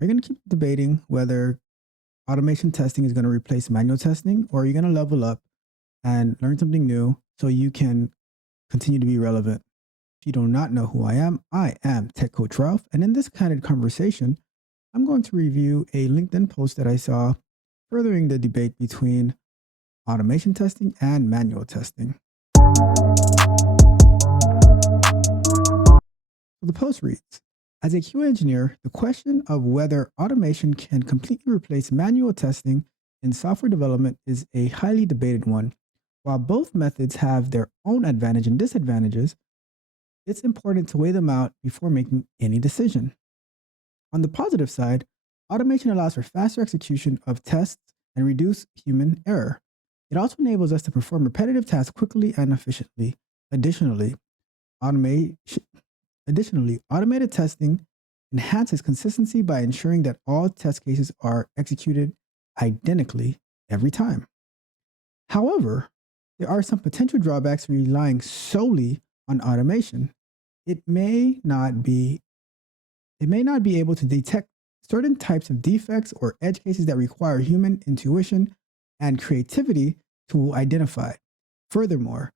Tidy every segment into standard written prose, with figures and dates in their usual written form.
Are you going to keep debating whether automation testing is going to replace manual testing, or are you going to level up and learn something new so you can continue to be relevant? If you do not know who I am Tech Coach Ralph, and in this kind of conversation, I'm going to review a LinkedIn post that I saw furthering the debate between automation testing and manual testing. So the post reads, as a QA engineer, the question of whether automation can completely replace manual testing in software development is a highly debated one. While both methods have their own advantages and disadvantages, it's important to weigh them out before making any decision. On the positive side, automation allows for faster execution of tests and reduce human error. It also enables us to perform repetitive tasks quickly and efficiently. Additionally, automation automated testing enhances consistency by ensuring that all test cases are executed identically every time. However, there are some potential drawbacks to relying solely on automation. It may not be able to detect certain types of defects or edge cases that require human intuition and creativity to identify. Furthermore,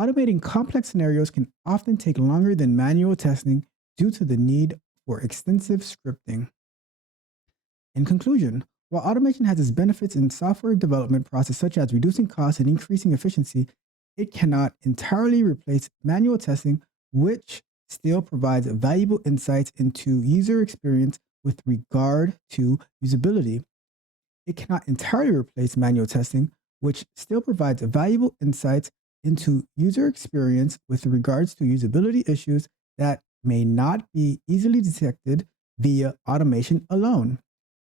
automating complex scenarios can often take longer than manual testing due to the need for extensive scripting. In conclusion, while automation has its benefits in software development process such as reducing costs and increasing efficiency, it cannot entirely replace manual testing, which still provides valuable insights into user experience with regard to usability. It cannot entirely replace manual testing, which still provides valuable insights into user experience with regards to usability issues that may not be easily detected via automation alone.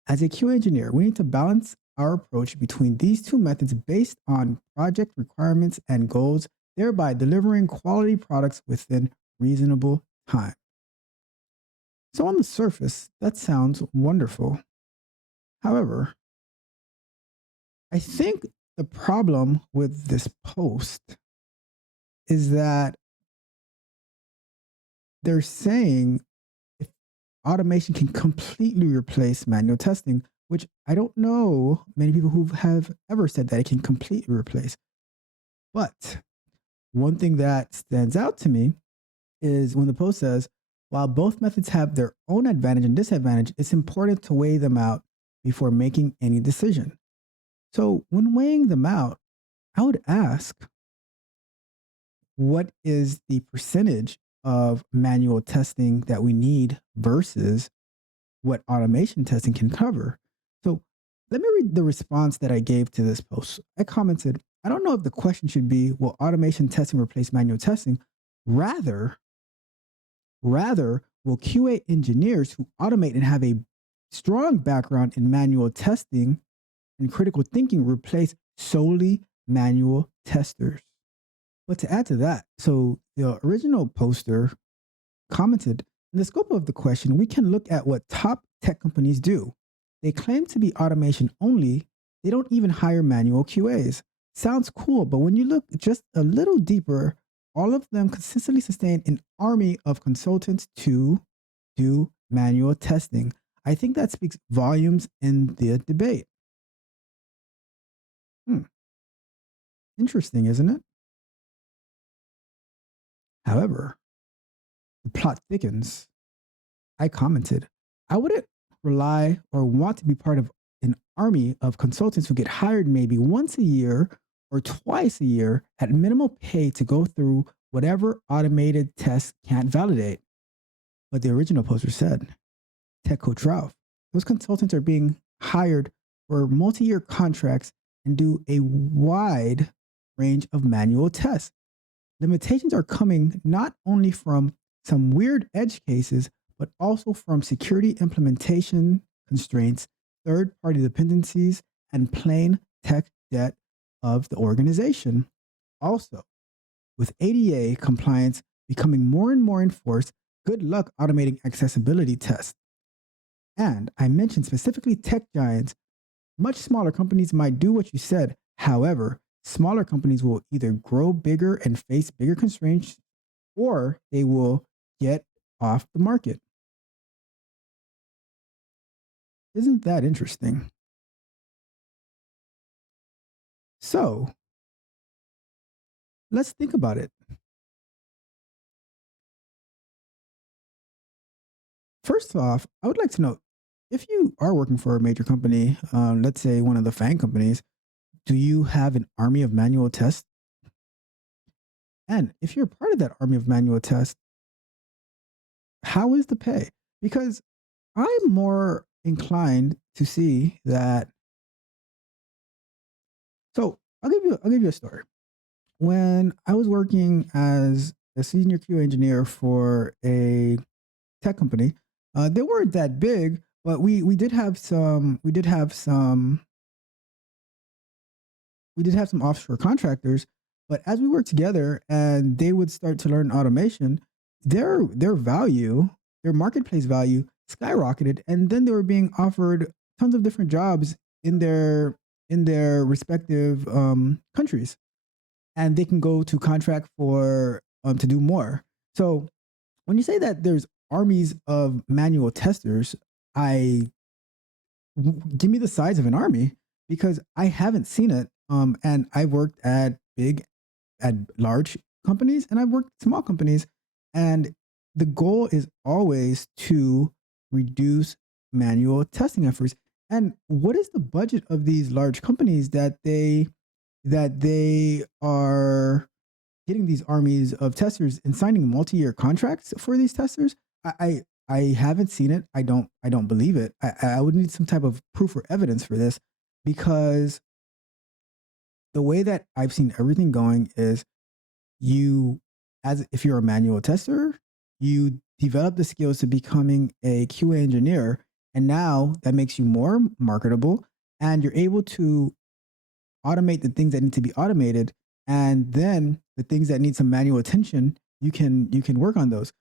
As a QA engineer, we need to balance our approach between these two methods based on project requirements and goals, thereby delivering quality products within reasonable time. So, on the surface, that sounds wonderful. However, I think the problem with this post is that they're saying if automation can completely replace manual testing, which I don't know many people who have ever said that it can completely replace. But one thing that stands out to me is when the post says, while both methods have their own advantage and disadvantage, it's important to weigh them out before making any decision. So, when weighing them out, I would ask, what is the percentage of manual testing that we need versus what automation testing can cover? So, let me read the response that I gave to this post. I commented, I don't know if the question should be, will automation testing replace manual testing? Rather, will QA engineers who automate and have a strong background in manual testing and critical thinking replace solely manual testers? But to add to that, so the original poster commented, in the scope of the question, we can look at what top tech companies do. They claim to be automation only, they don't even hire manual QAs. Sounds cool, but when you look just a little deeper, all of them consistently sustain an army of consultants to do manual testing. I think that speaks volumes in the debate. Interesting, isn't it? However, the plot thickens. I commented, I wouldn't rely or want to be part of an army of consultants who get hired maybe once a year or twice a year at minimal pay to go through whatever automated tests can't validate. But the original poster said, Tech Coach Ralph, those consultants are being hired for multi-year contracts and do a wide range of manual tests. Limitations are coming not only from some weird edge cases, but also from security implementation constraints, third party dependencies, and plain tech debt of the organization. Also, with ADA compliance becoming more and more enforced, good luck automating accessibility tests. And I mentioned specifically tech giants. Much smaller companies might do what you said. However, smaller companies will either grow bigger and face bigger constraints, or they will get off the market. Isn't that interesting? So let's think about it. First off, I would like to know if you are working for a major company, let's say one of the FANG companies, do you have an army of manual tests? And if you're part of that army of manual tests, how is the pay? Because I'm more inclined to see that. So I'll give you a story. When I was working as a senior QA engineer for a tech company, they weren't that big, but we did have some offshore contractors. But as we worked together and they would start to learn automation, their value, their marketplace value skyrocketed, and then they were being offered tons of different jobs in their respective countries, and they can go to contract for to do more. So when you say that there's armies of manual testers, I give me the size of an army because I haven't seen it. And I've worked at large companies, and I've worked at small companies, and the goal is always to reduce manual testing efforts. And what is the budget of these large companies that they are getting these armies of testers and signing multi-year contracts for these testers? I haven't seen it. I don't believe it. I would need some type of proof or evidence for this, because the way that I've seen everything going is you, as if you're a manual tester, you develop the skills to becoming a QA engineer, and now that makes you more marketable, and you're able to automate the things that need to be automated, and then the things that need some manual attention, you can work on those.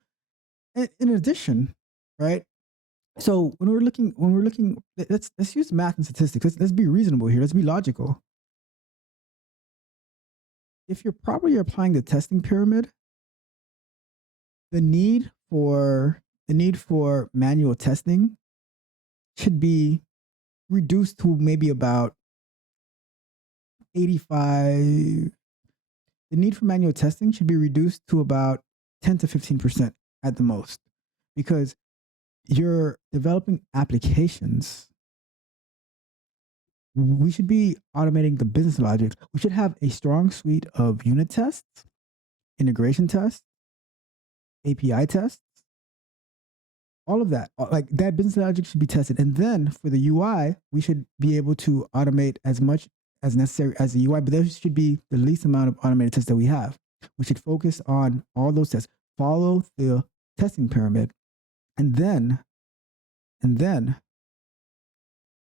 In addition, right? So when we're looking, let's use math and statistics. Let's be reasonable here. Let's be logical. If you're properly applying the testing pyramid, the need for manual testing should be reduced to maybe about 85. The need for manual testing should be reduced to about 10 to 15% at the most, because you're developing applications. We should be automating the business logic. We should have a strong suite of unit tests, integration tests, API tests, all of that. Like that business logic should be tested. And then for the UI, we should be able to automate as much as necessary as the UI, but there should be the least amount of automated tests that we have. We should focus on all those tests, follow the testing pyramid, and then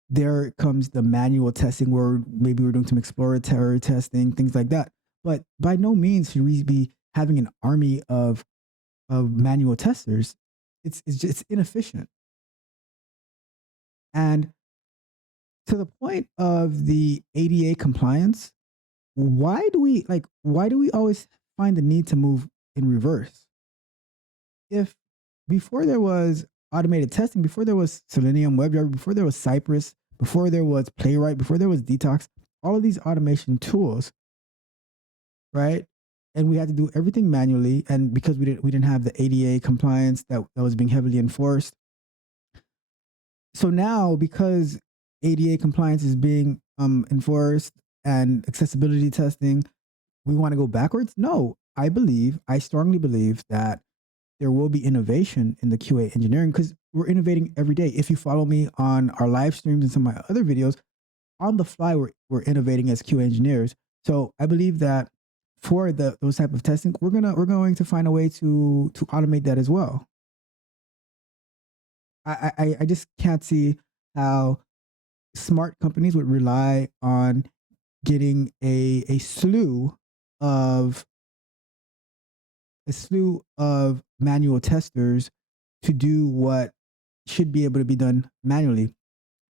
there comes the manual testing where maybe we're doing some exploratory testing, things like that. But by no means should we be having an army of manual testers. It's inefficient. And to the point of the ADA compliance, why do we always find the need to move in reverse? If before there was automated testing, before there was Selenium WebDriver, before there was Cypress, before there was Playwright, before there was Detox, all of these automation tools, right? And we had to do everything manually, and because we didn't have the ADA compliance that was being heavily enforced. So now, because ADA compliance is being enforced and accessibility testing, we want to go backwards? No, I strongly believe that there will be innovation in the QA engineering, because we're innovating every day. If you follow me on our live streams and some of my other videos, on the fly, we're innovating as QA engineers. So I believe that for those type of testing, we're going to find a way to automate that as well. I just can't see how smart companies would rely on getting of a slew of manual testers to do what should be able to be done manually.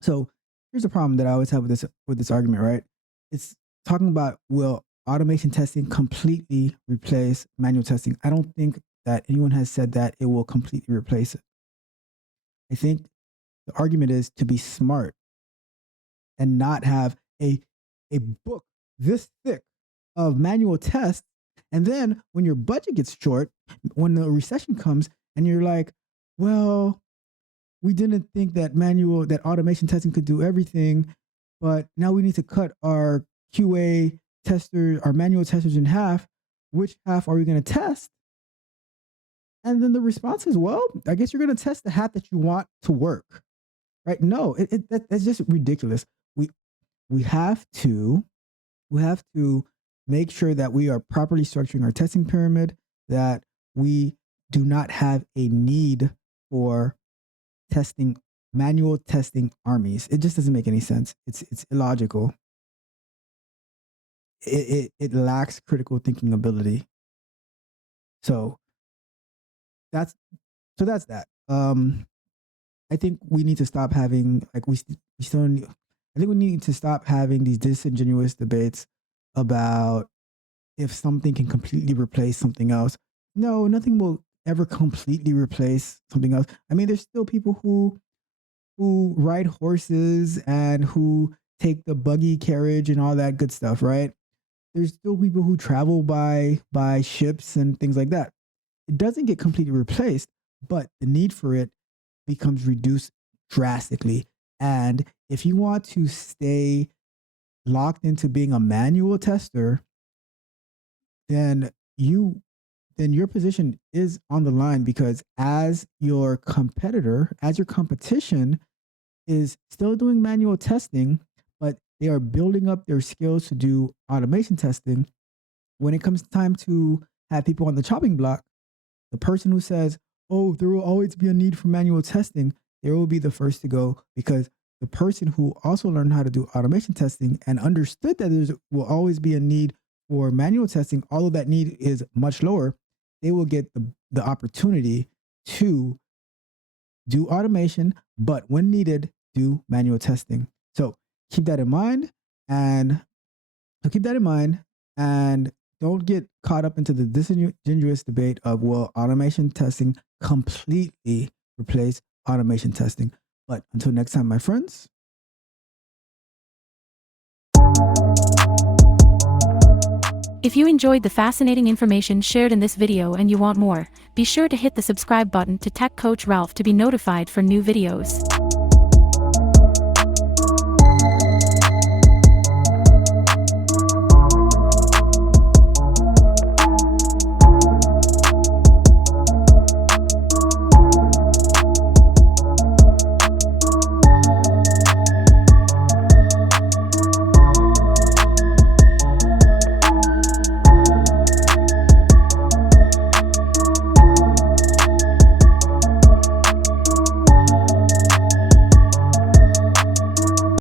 So here's the problem that I always have with this argument, right? It's talking about, will automation testing completely replace manual testing? I don't think that anyone has said that it will completely replace it. I think The argument is to be smart and not have a book this thick of manual tests. And then when your budget gets short, when the recession comes, and you're like, well, we didn't think that automation testing could do everything, but now we need to cut our QA testers, our manual testers in half. Which half are we going to test? And then the response is, well, I guess you're going to test the half that you want to work, right? No, that's just ridiculous. We have to make sure that we are properly structuring our testing pyramid, that we do not have a need for manual testing armies. It just doesn't make any sense. It's illogical. It lacks critical thinking ability. So that's that. I think we need to stop having I think we need to stop having these disingenuous debates about if something can completely replace something else. No, nothing will ever completely replace something else. I mean, there's still people who ride horses and who take the buggy carriage and all that good stuff, right? There's still people who travel by ships and things like that. It doesn't get completely replaced, but the need for it becomes reduced drastically. And if you want to stay locked into being a manual tester, then your position is on the line, because as your competition is still doing manual testing, but they are building up their skills to do automation testing. When it comes time to have people on the chopping block, the person who says, oh, there will always be a need for manual testing, they will be the first to go, because the person who also learned how to do automation testing and understood that there will always be a need for manual testing, although that need is much lower, they will get the opportunity to do automation, but when needed, do manual testing. So keep that in mind, and don't get caught up into the disingenuous debate of, will automation testing completely replace automation testing? But until next time, my friends. If you enjoyed the fascinating information shared in this video and you want more, be sure to hit the subscribe button to Tech Coach Ralph to be notified for new videos.